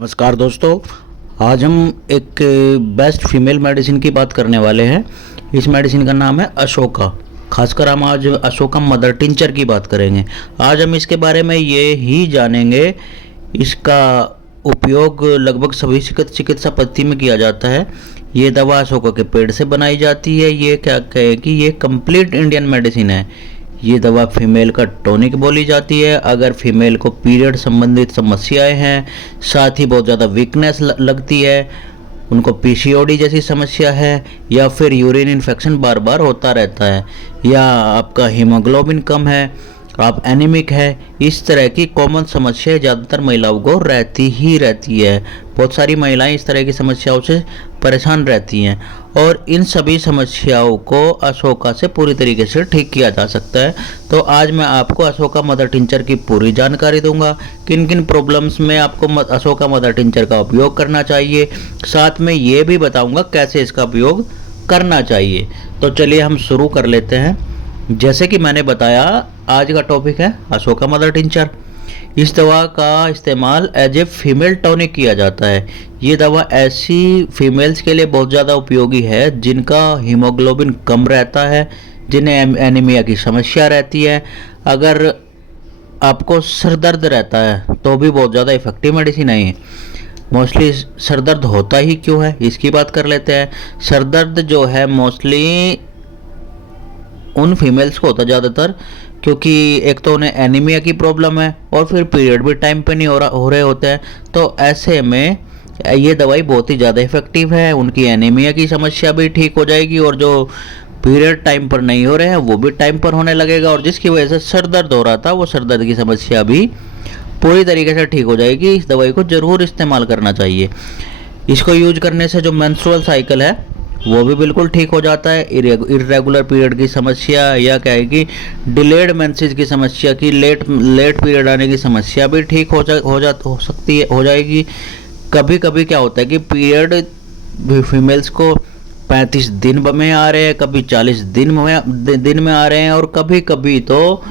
नमस्कार दोस्तों। आज हम एक बेस्ट फीमेल मेडिसिन की बात करने वाले हैं। इस मेडिसिन का नाम है अशोका। खासकर हम आज अशोका मदर टिंचर की बात करेंगे। आज हम इसके बारे में ये ही जानेंगे। इसका उपयोग लगभग सभी चिकित्सा पद्धति में किया जाता है। ये दवा अशोका के पेड़ से बनाई जाती है। ये क्या कहे कि ये कंप्लीट इंडियन मेडिसिन है। ये दवा फीमेल का टॉनिक बोली जाती है। अगर फीमेल को पीरियड संबंधित समस्याएं हैं, साथ ही बहुत ज़्यादा वीकनेस लगती है, उनको पीसीओडी जैसी समस्या है, या फिर यूरिन इन्फेक्शन बार बार होता रहता है, या आपका हीमोग्लोबिन कम है, आप एनीमिक है, इस तरह की कॉमन समस्याएं ज़्यादातर महिलाओं को रहती ही रहती है। बहुत सारी महिलाएं इस तरह की समस्याओं से परेशान रहती हैं और इन सभी समस्याओं को अशोका से पूरी तरीके से ठीक किया जा सकता है। तो आज मैं आपको अशोका मदर टिंचर की पूरी जानकारी दूंगा। किन किन प्रॉब्लम्स में आपको अशोका मदर टिंचर का उपयोग करना चाहिए, साथ में ये भी बताऊंगा कैसे इसका उपयोग करना चाहिए। तो चलिए हम शुरू कर लेते हैं। जैसे कि मैंने बताया, आज का टॉपिक है अशोका मदर टिंचर। इस दवा का इस्तेमाल एज ए फीमेल टॉनिक किया जाता है। ये दवा ऐसी फीमेल्स के लिए बहुत ज़्यादा उपयोगी है जिनका हीमोग्लोबिन कम रहता है, जिन्हें एनीमिया की समस्या रहती है। अगर आपको सर दर्द रहता है तो भी बहुत ज़्यादा इफेक्टिव मेडिसिन है ये। मोस्टली सर दर्द होता ही क्यों है, इसकी बात कर लेते हैं। सर दर्द जो है मोस्टली उन फीमेल्स को होता है ज़्यादातर, क्योंकि एक तो उन्हें एनीमिया की प्रॉब्लम है और फिर पीरियड भी टाइम पे नहीं हो रहे होते हैं। तो ऐसे में ये दवाई बहुत ही ज़्यादा इफेक्टिव है। उनकी एनीमिया की समस्या भी ठीक हो जाएगी और जो पीरियड टाइम पर नहीं हो रहे हैं वो भी टाइम पर होने लगेगा, और जिसकी वजह से सर दर्द हो रहा था वो सर दर्द की समस्या भी पूरी तरीके से ठीक हो जाएगी। इस दवाई को ज़रूर इस्तेमाल करना चाहिए। इसको यूज करने से जो मेंस्ट्रुअल साइकिल है वो भी बिल्कुल ठीक हो जाता है। इरेगुलर पीरियड की समस्या, या क्या है कि डिलेड मेंसेस की समस्या की लेट पीरियड आने की समस्या भी ठीक हो जाएगी। कभी कभी क्या होता है कि पीरियड फीमेल्स को 35 दिन में आ रहे हैं, कभी 40 दिन में आ रहे हैं, और कभी कभी तो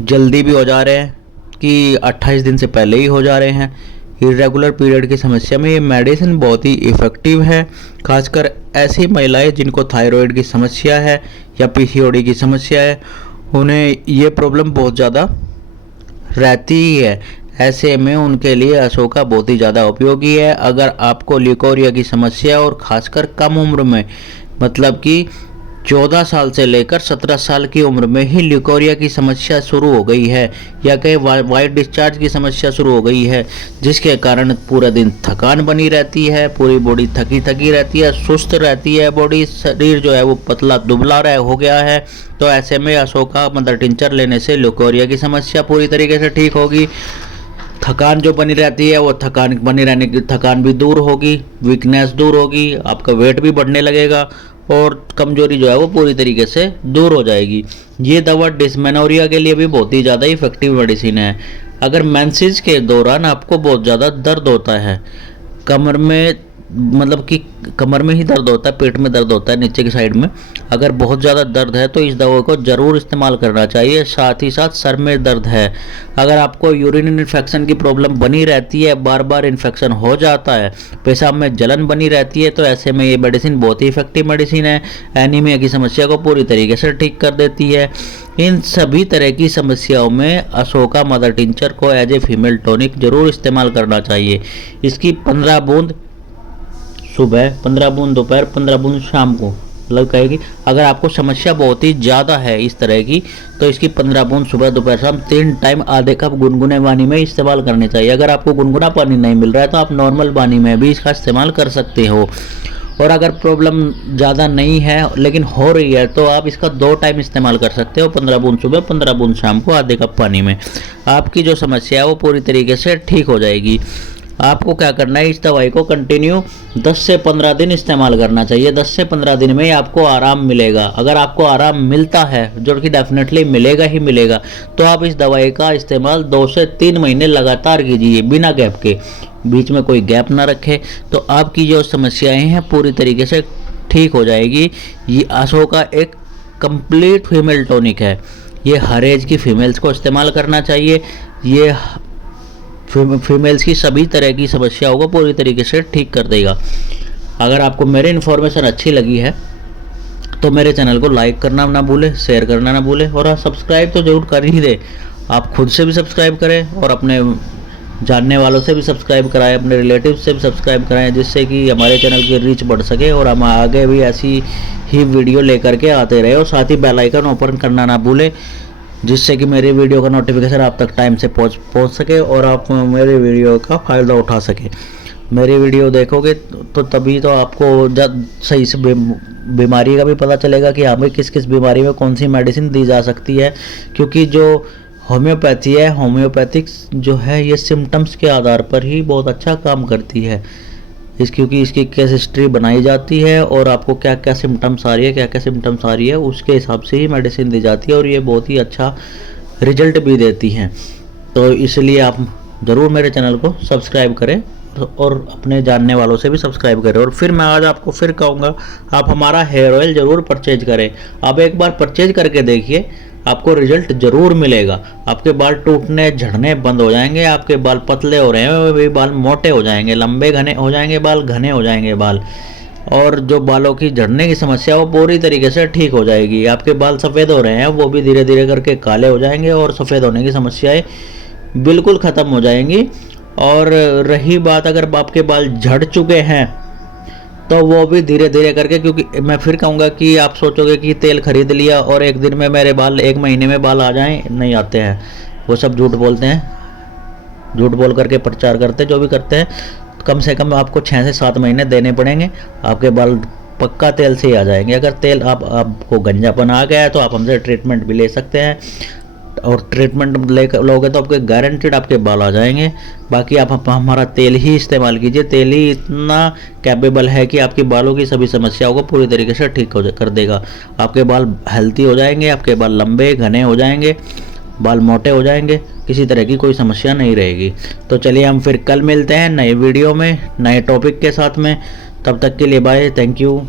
जल्दी भी हो जा रहे हैं कि 28 दिन से पहले ही हो जा रहे हैं। इरेगुलर पीरियड की समस्या में ये मेडिसिन बहुत ही इफ़ेक्टिव है। खासकर ऐसी महिलाएं जिनको थायराइड की समस्या है या पीसीओडी की समस्या है, उन्हें ये प्रॉब्लम बहुत ज़्यादा रहती ही है। ऐसे में उनके लिए अशोका बहुत ही ज़्यादा उपयोगी है। अगर आपको ल्यूकोरिया की समस्या और ख़ासकर कम उम्र में, मतलब कि 14 साल से लेकर 17 साल की उम्र में ही ल्यूकोरिया की समस्या शुरू हो गई है, या कहीं वाइट डिस्चार्ज की समस्या शुरू हो गई है, जिसके कारण पूरा दिन थकान बनी रहती है, पूरी बॉडी थकी थकी रहती है, सुस्त रहती है बॉडी, शरीर जो है वो पतला दुबला हो गया है, तो ऐसे में अशोका मदर टिंचर लेने से ल्यूकोरिया की समस्या पूरी तरीके से ठीक होगी। थकान जो बनी रहती है वो थकान भी दूर होगी, वीकनेस दूर होगी, आपका वेट भी बढ़ने लगेगा और कमजोरी जो है वो पूरी तरीके से दूर हो जाएगी। ये दवा डिस्मेनोरिया के लिए भी बहुत ही ज़्यादा इफेक्टिव मेडिसिन है। अगर मेंसेस के दौरान आपको बहुत ज़्यादा दर्द होता है, कमर में, मतलब कि कमर में ही दर्द होता है, पेट में दर्द होता है नीचे की साइड में, अगर बहुत ज़्यादा दर्द है तो इस दवा को ज़रूर इस्तेमाल करना चाहिए। साथ ही साथ सर में दर्द है, अगर आपको यूरिन इन्फेक्शन की प्रॉब्लम बनी रहती है, बार बार इन्फेक्शन हो जाता है, पेशाब में जलन बनी रहती है, तो ऐसे में ये मेडिसिन बहुत ही इफेक्टिव मेडिसिन है। एनीमिया की समस्या को पूरी तरीके से ठीक कर देती है। इन सभी तरह की समस्याओं में अशोका मदर टिंचर को एज ए फीमेल टॉनिक जरूर इस्तेमाल करना चाहिए। इसकी 15 बूंद सुबह, 15 बूंद दोपहर, 15 बूंद शाम को, मतलब कहेगी अगर आपको समस्या बहुत ही ज़्यादा है इस तरह की, तो इसकी 15 बूंद सुबह दोपहर शाम 3 टाइम आधे कप गुनगुने पानी में इस्तेमाल करनी चाहिए। अगर आपको गुनगुना पानी नहीं मिल रहा है तो आप नॉर्मल पानी में भी इसका इस्तेमाल कर सकते हो। और अगर प्रॉब्लम ज़्यादा नहीं है लेकिन हो रही है तो आप इसका 2 टाइम इस्तेमाल कर सकते हो, 15 बूंद सुबह, 15 बूंद शाम को आधे कप पानी में। आपकी जो समस्या है वो पूरी तरीके से ठीक हो जाएगी। आपको क्या करना है, इस दवाई को कंटिन्यू 10 से 15 दिन इस्तेमाल करना चाहिए। 10 से 15 दिन में आपको आराम मिलेगा। अगर आपको आराम मिलता है, जो कि डेफिनेटली मिलेगा ही मिलेगा, तो आप इस दवाई का इस्तेमाल 2 से 3 महीने लगातार कीजिए, बिना गैप के, बीच में कोई गैप ना रखें, तो आपकी जो समस्याएं हैं पूरी तरीके से ठीक हो जाएगी। ये अशोका एक कंप्लीट फीमेल टॉनिक है। ये हर एज की फीमेल्स को इस्तेमाल करना चाहिए। ये फीमेल्स की सभी तरह की समस्याओं को पूरी तरीके से ठीक कर देगा। अगर आपको मेरी इन्फॉर्मेशन अच्छी लगी है तो मेरे चैनल को लाइक करना ना भूले, शेयर करना ना भूले, और हाँ, सब्सक्राइब तो ज़रूर कर ही दे। आप खुद से भी सब्सक्राइब करें और अपने जानने वालों से भी सब्सक्राइब कराएं, अपने रिलेटिव से भी सब्सक्राइब कराएं, जिससे कि हमारे चैनल की रीच बढ़ सके और हम आगे भी ऐसी ही वीडियो लेकर के आते रहे। और साथ ही बेल आइकन ओपन करना ना भूलें, जिससे कि मेरी वीडियो का नोटिफिकेशन आप तक टाइम से पहुंच सके और आप मेरे वीडियो का फ़ायदा उठा सके। मेरी वीडियो देखोगे तो तभी तो आपको जब सही से बीमारी का भी पता चलेगा कि हमें किस किस बीमारी में कौन सी मेडिसिन दी जा सकती है। क्योंकि जो होम्योपैथी है, होम्योपैथिक जो है, ये सिम्टम्स के आधार पर ही बहुत अच्छा काम करती है। क्योंकि इसकी केस हिस्ट्री बनाई जाती है और आपको क्या क्या सिम्टम्स आ रही है, क्या क्या सिम्टम्स आ रही है, उसके हिसाब से ही मेडिसिन दी जाती है और ये बहुत ही अच्छा रिजल्ट भी देती हैं। तो इसलिए आप ज़रूर मेरे चैनल को सब्सक्राइब करें और अपने जानने वालों से भी सब्सक्राइब करें। और फिर मैं आज आपको फिर कहूँगा, आप हमारा हेयर ऑयल ज़रूर परचेज करें। आप एक बार परचेज करके देखिए, आपको रिजल्ट ज़रूर मिलेगा। आपके बाल टूटने झड़ने बंद हो जाएंगे, आपके बाल पतले हो रहे हैं वे बाल मोटे हो जाएंगे, लंबे घने हो जाएंगे बाल, घने हो जाएंगे बाल, और जो बालों की झड़ने की समस्या वो पूरी तरीके से ठीक हो जाएगी। आपके बाल सफ़ेद हो रहे हैं वो भी धीरे धीरे करके काले हो जाएंगे और सफ़ेद होने की समस्याएं बिल्कुल ख़त्म हो जाएंगी। और रही बात अगर आपके बाल झड़ चुके हैं तो वो भी धीरे धीरे करके, क्योंकि मैं फिर कहूँगा कि आप सोचोगे कि तेल खरीद लिया और एक दिन में मेरे बाल, एक महीने में बाल आ जाएं, नहीं आते हैं। वो सब झूठ बोलते हैं, झूठ बोल करके प्रचार करते हैं। जो भी करते हैं, कम से कम आपको 6 से 7 महीने देने पड़ेंगे, आपके बाल पक्का तेल से ही आ जाएंगे। अगर तेल आपको गंजापन आ गया है तो आप हमसे ट्रीटमेंट भी ले सकते हैं, और ट्रीटमेंट लेकर लोगे तो आपके गारंटेड आपके बाल आ जाएंगे। बाकी आप हमारा तेल ही इस्तेमाल कीजिए। तेल ही इतना कैपेबल है कि आपके बालों की सभी समस्याओं को पूरी तरीके से ठीक कर देगा। आपके बाल हेल्थी हो जाएंगे, आपके बाल लंबे घने हो जाएंगे, बाल मोटे हो जाएंगे, किसी तरह की कोई समस्या नहीं रहेगी। तो चलिए हम फिर कल मिलते हैं नए वीडियो में, नए टॉपिक के साथ में। तब तक के लिए बाय, थैंक यू।